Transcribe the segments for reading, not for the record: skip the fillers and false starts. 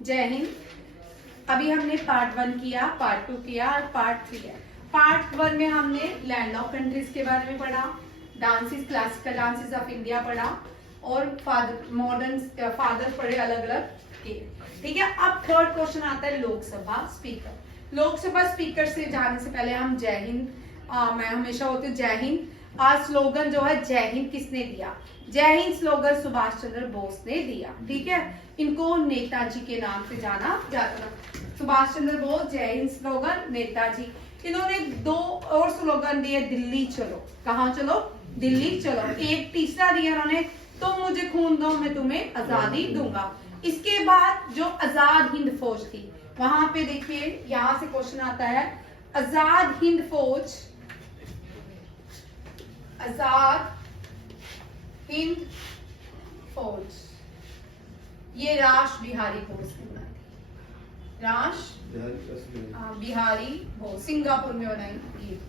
जय हिंद। अभी हमने पार्ट 1 किया, पार्ट 2 किया और पार्ट 3 है। पार्ट 1 में हमने लैंड ऑफ कंट्रीज के बारे में पढ़ा, dances, classical dances of India पढ़ा और मॉडर्न फादर पढ़े अलग अलग के। ठीक है, अब थर्ड क्वेश्चन आता है लोकसभा स्पीकर। लोकसभा स्पीकर से जाने से पहले हम जय हिंद, मैं हमेशा बोलती हूँ जय हिंद। आज स्लोगन जो है जय हिंद किसने दिया? जय हिंद स्लोगन सुभाष चंद्र बोस ने दिया। ठीक है, इनको नेताजी के नाम से जाना जाता था। सुभाष चंद्र बोस, जय हिंद स्लोगन, नेताजी। इन्होंने 2 और स्लोगन दिए, दिल्ली चलो। कहाँ चलो? दिल्ली चलो। एक तीसरा दिया इन्होंने, तुम मुझे खून दो मैं तुम्हें आजादी दूंगा। इसके बाद जो आजाद हिंद फौज थी, वहां पे देखिए यहां से क्वेश्चन आता है, आजाद हिंद फौज, आजाद हिंद फौज, ये राश बिहारी बोस ने बनाई थी। राश बिहारी बोस सिंगापुर में बनाई थी।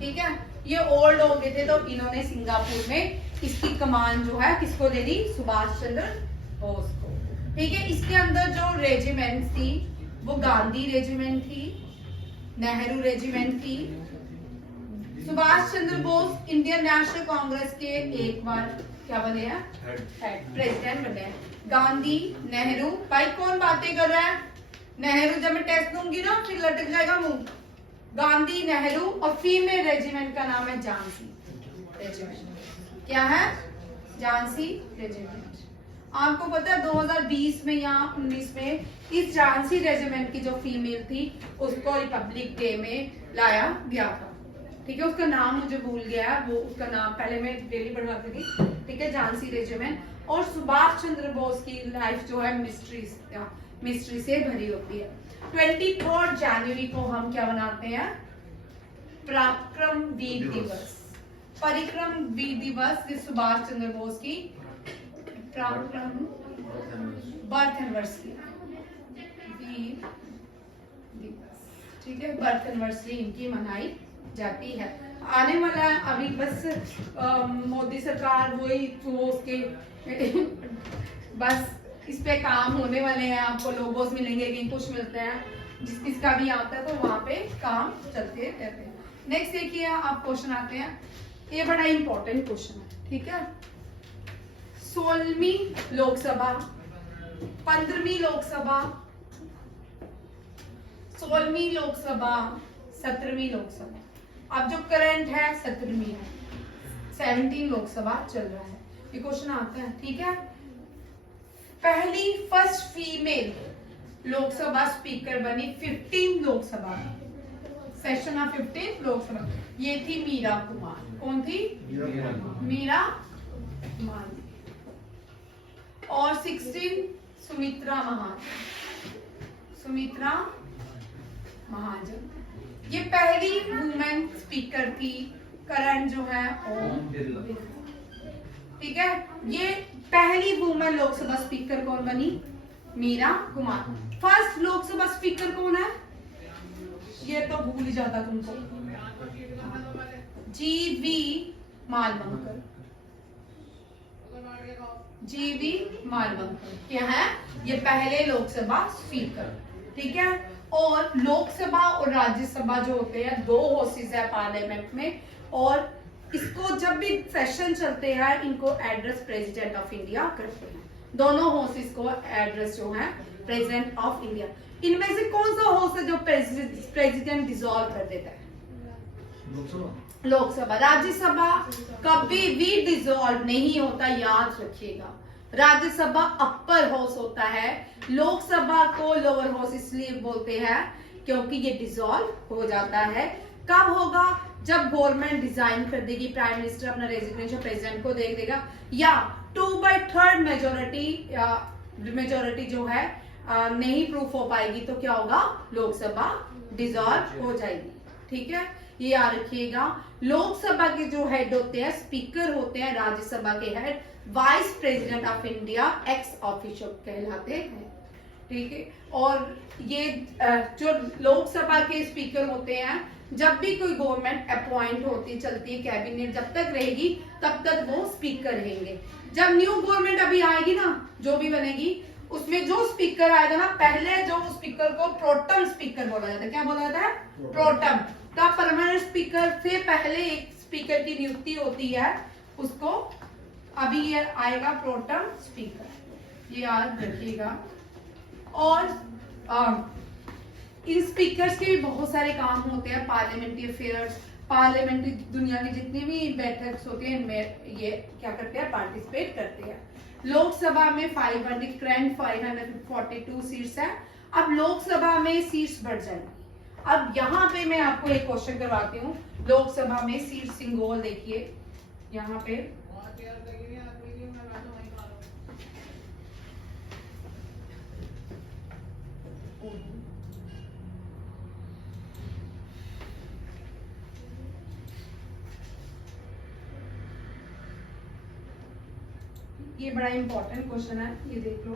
ठीक है, ये ओल्ड हो गए थे तो इन्होंने सिंगापुर में इसकी कमान जो है किसको दे दी? सुभाष चंद्र बोस को। ठीक है, इसके अंदर जो रेजिमेंट थी वो गांधी रेजिमेंट थी, नेहरू रेजिमेंट थी। सुभाष चंद्र बोस इंडियन नेशनल कांग्रेस के एक बार क्या बने हैं? हेड प्रेसिडेंट बने हैं। गांधी, नेहरू, भाई कौन बातें कर रहा है? नेहरू, जब मैं टेस्ट दूंगी ना फिर लटक जाएगा मुंह। गांधी, नेहरू और फीमेल रेजिमेंट का नाम है झांसी रेजिमेंट। क्या है? झांसी रेजिमेंट। आपको पता है 2020 में या 19 में इस झांसी रेजिमेंट की जो फीमेल थी उसको रिपब्लिक डे में लाया गया था। ठीक है, उसका नाम मुझे भूल गया है, वो उसका नाम पहले मैं डेली पढ़वाती थी। ठीक है, झांसी रेजिमेंट। और सुभाष चंद्र बोस की लाइफ जो है मिस्ट्री से भरी होती है। 23 जनवरी को हम क्या मनाते हैं? पराक्रम वीर दिवस। परिक्रम वीर दिवस, ये सुभाष चंद्र बोस की पराक्रम बर्थ एनिवर्सरी वीर दिवस। ठीक है, बर्थ एनिवर्सरी इनकी मनाई जाती है। आने वाला है अभी बस मोदी सरकार वही उसके बस इस पे काम होने वाले हैं। आपको लोगोस मिलेंगे, कहीं कुछ मिलते हैं, जिस किसका भी आता है तो वहां पे काम चलते रहते हैं। नेक्स्ट देखिए, आप क्वेश्चन आते हैं, ये बड़ा इंपॉर्टेंट क्वेश्चन है। ठीक है, 16वीं लोकसभा, 15वीं लोकसभा, 16वीं लोकसभा, 17वीं लोकसभा। अब जो करंट है 17वीं है, 17 लोकसभा चल रहा है। ये क्वेश्चन आता है। ठीक है, पहली फर्स्ट फीमेल लोकसभा स्पीकर बनी 15 लोकसभा, सेशन ऑफ 15 लोकसभा, ये थी मीरा कुमार। कौन थी? मीरा कुमार। और 16 सुमित्रा महाजन, सुमित्रा महाजन, ये पहली वुमेन स्पीकर थी। करंट जो है ओम बिरला। ठीक है, ये पहली वुमेन लोकसभा स्पीकर कौन बनी? मीरा कुमार। फर्स्ट लोकसभा स्पीकर कौन है? ये तो भूल ही जाता तुमको, जीवी मालवंकर। जीवी मालवंकर क्या है? ये पहले लोकसभा स्पीकर। ठीक है, और लोकसभा और राज्यसभा जो होते हैं 2 हाउसेस है पार्लियामेंट में, और इसको जब भी सेशन चलते हैं इनको एड्रेस प्रेसिडेंट ऑफ इंडिया करते हैं। दोनों हाउसेस को एड्रेस जो है प्रेसिडेंट ऑफ इंडिया। इनमें से कौन सा हाउस है जो प्रेसिडेंट डिसॉल्व कर देता है? लोकसभा। राज्यसभा कभी भी डिसॉल्व नहीं होता, याद रखिएगा। राज्यसभा अपर हाउस होता है, लोकसभा को लोअर हाउस इसलिए बोलते हैं क्योंकि ये डिसॉल्व हो जाता है। कब होगा? जब गवर्नमेंट डिजाइन कर देगी, प्राइम मिनिस्टर अपना रेजिग्नेशन प्रेसिडेंट को दे देगा, या 2/3 मेजोरिटी जो है नहीं प्रूफ हो पाएगी तो क्या होगा? लोकसभा डिसॉल्व हो जाएगी। ठीक है, ये याद रखिएगा। लोकसभा के जो हेड होते हैं स्पीकर होते हैं, राज्यसभा के head vice president of India ex officio कहलाते हैं। ठीक है, और ये जो लोकसभा के स्पीकर होते हैं, जब भी कोई गवर्नमेंट अपॉइंट होती चलती है, कैबिनेट जब तक रहेगी तब तक वो स्पीकर रहेंगे। जब न्यू गवर्नमेंट अभी आएगी ना, जो भी बनेगी, उसमें जो स्पीकर आएगा ना, पहले जो स्पीकर को प्रोटम स्पीकर बोला जाता है। क्या बोला जाता है? प्रोटम। तो परमानेंट स्पीकर से पहले एक स्पीकर की नियुक्ति होती है, उसको अभी ये आएगा प्रोटम स्पीकर, ये याद रखिएगा। और इन स्पीकर्स के भी बहुत सारे काम होते हैं, पार्लियामेंट्री अफेयर्स, पार्लियामेंट्री दुनिया की जितनी भी बैठक होती है इनमें ये क्या करते हैं? पार्टिसिपेट करते हैं। लोकसभा में 542 सीट्स है। अब लोकसभा में सीट्स बढ़ जाएंगी। अब यहाँ पे मैं आपको एक क्वेश्चन करवाती हूँ। लोकसभा में सीट सिंगोल देखिए, यहाँ पे ये बड़ा इंपॉर्टेंट क्वेश्चन है, ये देख लो।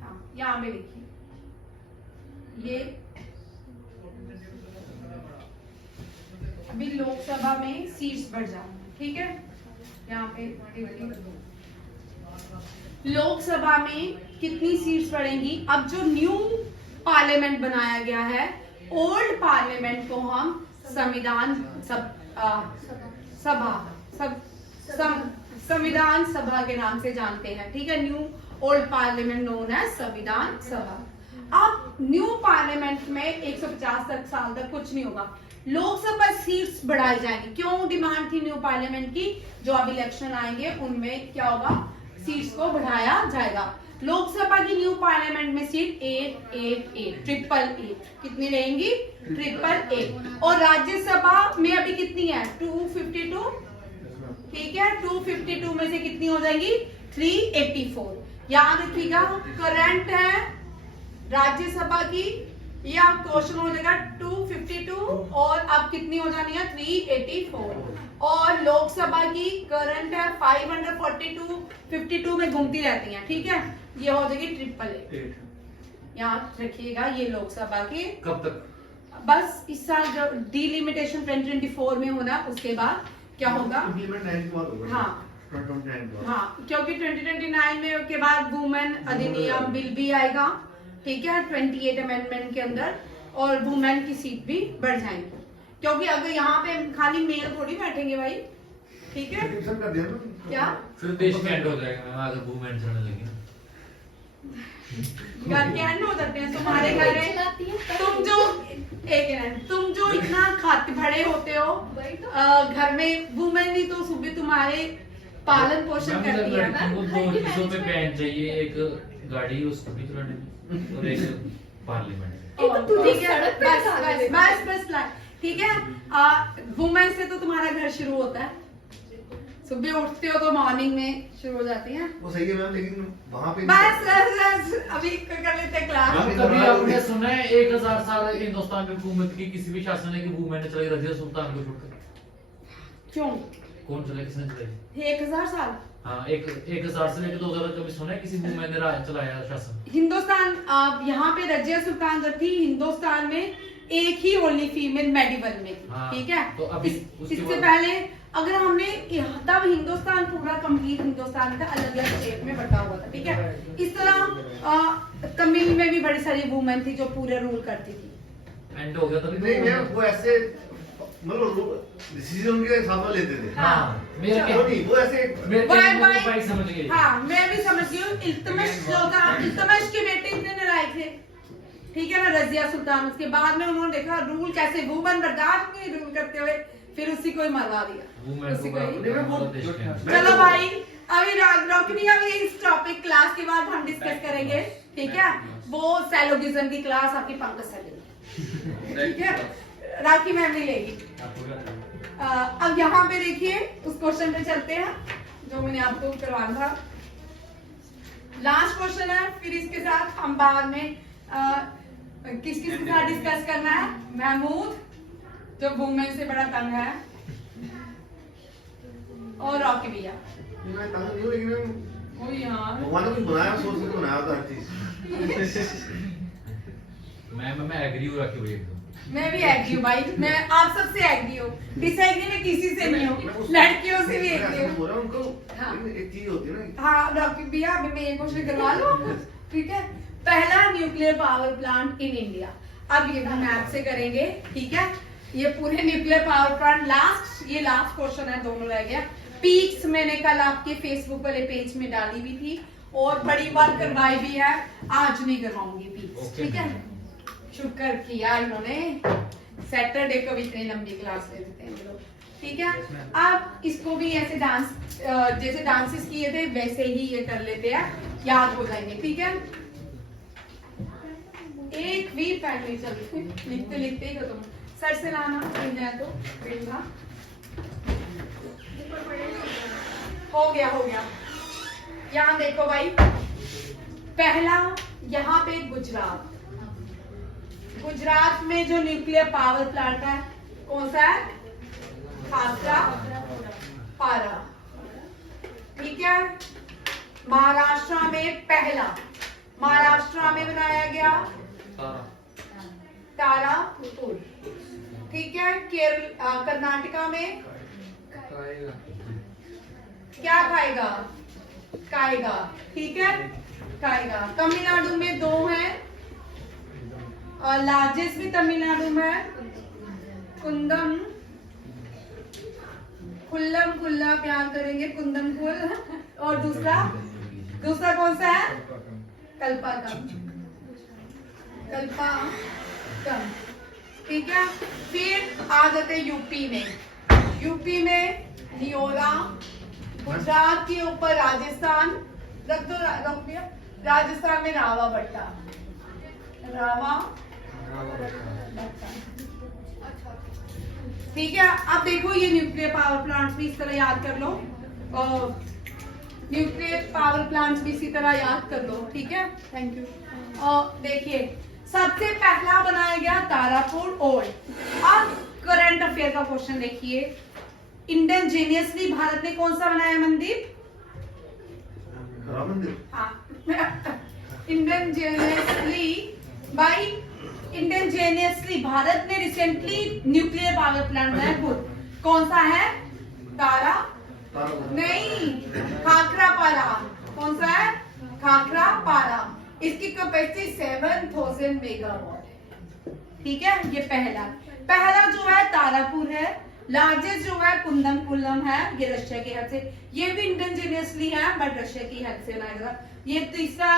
हाँ, यहाँ पे देखिए, ये अभी लोकसभा में सीट्स बढ़ जाएंगी, ठीक है। यहाँ पे देखिए लोकसभा में कितनी सीट्स बढ़ेंगी। अब जो न्यू पार्लियामेंट बनाया गया है, ओल्ड पार्लियामेंट को हम संविधान संविधान सभा के नाम से जानते हैं, ठीक है। न्यू ओल्ड पार्लियामेंट नोन है संविधान सभा। अब न्यू पार्लियामेंट में 150 साल तक कुछ नहीं होगा, लोकसभा सीट्स बढ़ाई जाएंगी। क्यों डिमांड थी न्यू पार्लियामेंट की? जो अब इलेक्शन आएंगे उनमें क्या होगा? सीट्स को बढ़ाया जाएगा। लोकसभा की न्यू पार्लियामेंट में सीट 888 कितनी रहेंगी? 888। और राज्यसभा में अभी कितनी है? 252, ठीक है। 252 में से कितनी हो जाएंगी? 384। याद रखिएगा, करंट है राज्यसभा की, ये आप क्वेश्चन हो जाएगा 252 और अब कितनी हो जानी है? 384। और लोकसभा की करंट है 542, 52 में घूमती रहती हैं, ठीक है। ये हो जाएगी 888। याद रखिएगा, ये लोकसभा की कब तक? बस इस साल जो डिलिमिटेशन 2024 में होना, उसके बाद क्या होगा? हाँ हाँ, क्योंकि 2029 में के बाद वुमेन अधिनियम बिल भी आएगा, ठीक है, 28 अमेंडमेंट के अंदर, और वुमेन की सीट भी बढ़ जाएंगी। क्योंकि अगर यहाँ पे खाली मेल थोड़ी बैठेंगे भाई, ठीक है। क्या फिर देश का एंड हो जाएगा मैम, अगर वुमेन चढ़ने लगी ना। घर के एंड हो जाते हैं तुम्हारे घर में। तुम जो इतना खाते भरे होते हो घर में, वुमेन ही तो सुबह तुम्हारे पालन पोषण करती है ना। दो चीजों पे बैन चाहिए, एक गाड़ी उसको भी चलाने में और एक पार्लियामेंट। ठीक है, बस ठीक है। वुमेन से तो तुम्हारा घर शुरू होता है, सुबह उठते हो तो मॉर्निंग में शुरू हो जाती है। वो सही है मैम, लेकिन वहाँ पे बस अभी कर लेते क्लास। कभी आपने सुना है 1000 साल हिंदुस्तान में हुकूमत की किसी भी शासन ने कि वुमेन ने चलाई रजिया सुल्तान को छोड़कर? क्यों? कौन चला, किसने चलाई? 1000 साल। हाँ, 1000 से लेकर 2000 तक कभी सुना है किसी वुमेन ने राज चलाया शासन? हिंदुस्तान यहाँ पे रजिया सुल्तान जब थी, हिंदुस्तान में एक ही ओनली फीमेल मेडिवल में थी, ठीक है। तो अभी इससे पहले अगर हमने तब हिंदुस्तान पूरा कंप्लीट हिंदुस्तान था, अलग अलग स्टेट में बटा हुआ था, ठीक है। इस तरह तमिल में भी बड़ी सारी वुमेन थी जो पूरे रूल करती थी। एंड हो गया तभी नहीं मैम, वो ऐसे मतलब डिसीजन उनके हिसाब से लेते थे। हाँ, मेरे वो नहीं, वो ऐसे भाई समझ गए। हाँ, मैं भी समझ गई हूँ। इल्तुतमिश जो था, इल्तुतमिश के बेटे इतने नालायक थे, ठीक है ना, रजिया सुल्तान। उसके बाद में उन्होंने देखा रूल कैसे वुमेन बर्दाश्त नहीं रूल करते हुए, फिर उसी को ही मरवा दिया। चलो भाई, अभी रॉकी भैया भी इस टॉपिक क्लास के बाद हम डिस्कस करेंगे, ठीक है। वो सैलोगिज्म की क्लास आपकी पंकज सर लेगी, ठीक है, राखी मैम नहीं लेगी। अब यहाँ पे देखिए, उस क्वेश्चन पे चलते हैं जो मैंने आपको करवाना था। लास्ट क्वेश्चन है, फिर इसके साथ हम बाद में किस किस के साथ डिस्कस करना है? महमूद जो वुमेन से बड़ा तंग है, और रॉकी भैया। मैं तंग नहीं हूँ, लेकिन ओ यार, भगवान ने कुछ बनाया, सोच के बनाया था हर चीज। मैं एग्री हूँ राखी भैया एकदम। मैं भी एग्री हूँ भाई, मैं आप सबसे एग्री हूँ, डिसएग्री में किसी से नहीं हूँ, लड़कियों से भी एग्री हूँ। बोल रहा हूँ उनको, हाँ। एक चीज होती है ना। हाँ डॉक्टर भैया, अभी मैं ये क्वेश्चन करवा लूँ, ठीक है। पहला nuclear power plant in India, अब ये हम मैप से करेंगे, ठीक है। ये पूरे न्यूक्लियर पावर प्लांट ये लास्ट क्वेश्चन है, दोनों रह गया। पीक्स मैंने कल आपके फेसबुक वाले पेज में डाली भी थी और बड़ी बार करवाई भी है, आज नहीं करवाऊंगी पीक्स, ठीक है। शुक्र किया इन्होंने, सैटरडे को भी इतनी लंबी क्लास ले देते हैं लोग, ठीक है। अब इसको भी ऐसे डांस, जैसे डांसेस किए थे वैसे ही ये कर लेते हैं, याद हो जाएंगे, ठीक है। एक भी पेन नहीं चलती, लिखते लिखते ही खत्म। सर से लाना मिल जाए तो बेटा, हो गया। यहाँ देखो भाई, पहला यहाँ पे गुजरात में जो न्यूक्लियर पावर प्लांट है कौन सा है? खाकरा पारा, ठीक है। महाराष्ट्र में महाराष्ट्र में बनाया गया तारापुर, ठीक है। कर्नाटका में क्या खाएगा, ठीक है, खाएगा। तमिलनाडु में 2 है, और लार्जेस्ट भी तमिलनाडु में है, कुल्ला प्यार करेंगे, कुंदम कुल। और दूसरा कौन सा है? कल्पाकम, ठीक है। फिर आ जाते यूपी में नियोरा, गुजरात के ऊपर राजस्थान, रख दो राजस्थान में रावाभट्टा, ठीक है। अब देखो ये न्यूक्लियर पावर प्लांट्स भी इस तरह याद कर लो, न्यूक्लियर पावर प्लांट्स भी इसी तरह याद कर लो, ठीक है। Thank you. और देखिए सबसे पहला बनाया गया तारापुर ओल्ड। अब करंट अफेयर का क्वेश्चन देखिए, इंडिजीनियसली भारत ने कौन सा बनाया मंदिर? इंडिजीनियसली भारत ने रिसेंटली न्यूक्लियर पावर प्लांट बनाया, खुद। कौन सा है? नहीं, खाकरापारा। कौन सा है? खाकरापारा। इसकी कैपेसिटी 7000 मेगावाट है, ठीक है। ये पहला जो है तारापुर है, लार्जेस्ट जो है कुल्लम है, ये रशिया की हद से, ये भी इंडिजीनियसली है बट रशिया की हद से बनाया गया। ये तीसरा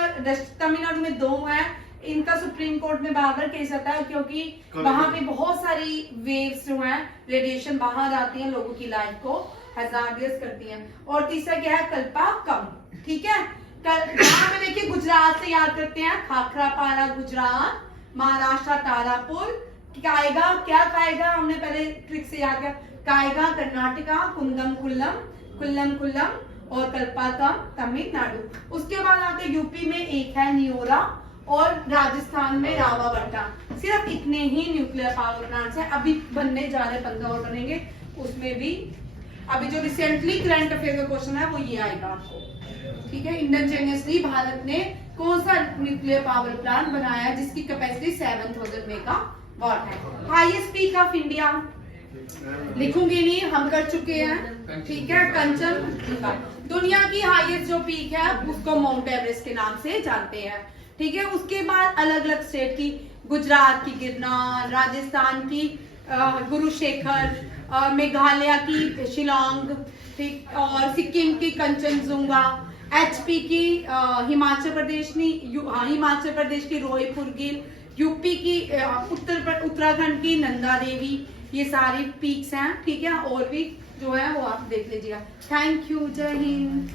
तमिलनाडु में 2 है, इनका सुप्रीम कोर्ट में बार केस आता है क्योंकि वहां पे बहुत सारी वेव्स जो हैं, रेडिएशन बाहर आती हैं, लोगों की लाइफ को हैजार्डियस करती हैं। और तीसरा क्या है? कल्पाकम, ठीक है। यहाँ पे देखिए गुजरात से याद करते हैं, खाकरापारा गुजरात, महाराष्ट्र तारापुर। क्या खाएगा हमने पहले ट्रिक से याद किया, खाएगा कर्नाटका, कुल्लम और कल्पाकम तमिलनाडु। उसके बाद आते यूपी में एक है नियोरा और राजस्थान में रावाभट्टा। सिर्फ इतने ही न्यूक्लियर पावर प्लांट्स हैं, अभी बनने जा रहे 15 और बनेंगे, उसमें भी अभी जो रिसेंटली करंट अफेयर का क्वेश्चन है वो ये आएगा आपको, ठीक है। इंडिजीनियसली भारत ने कौन सा न्यूक्लियर पावर प्लांट बनाया जिसकी कैपेसिटी 7000 मेगावाट है? हाईएस्ट पीक ऑफ इंडिया लिखूंगी नहीं, हम कर चुके हैं, ठीक है। कंचनजंगा। दुनिया की हाईएस्ट जो पीक है उसको माउंट एवरेस्ट के नाम से जानते हैं, ठीक है। उसके बाद अलग अलग स्टेट की, गुजरात की गिरनार, राजस्थान की गुरुशेखर, मेघालय की शिलोंग, ठीक, और सिक्किम की कंचनजुंगा, एचपी की हिमाचल प्रदेश की रोईपुर गिर, यूपी की उत्तराखंड की नंदा देवी। ये सारी पीक्स हैं, ठीक है। और भी जो है वो आप देख लीजिएगा। थैंक यू, जय हिंद।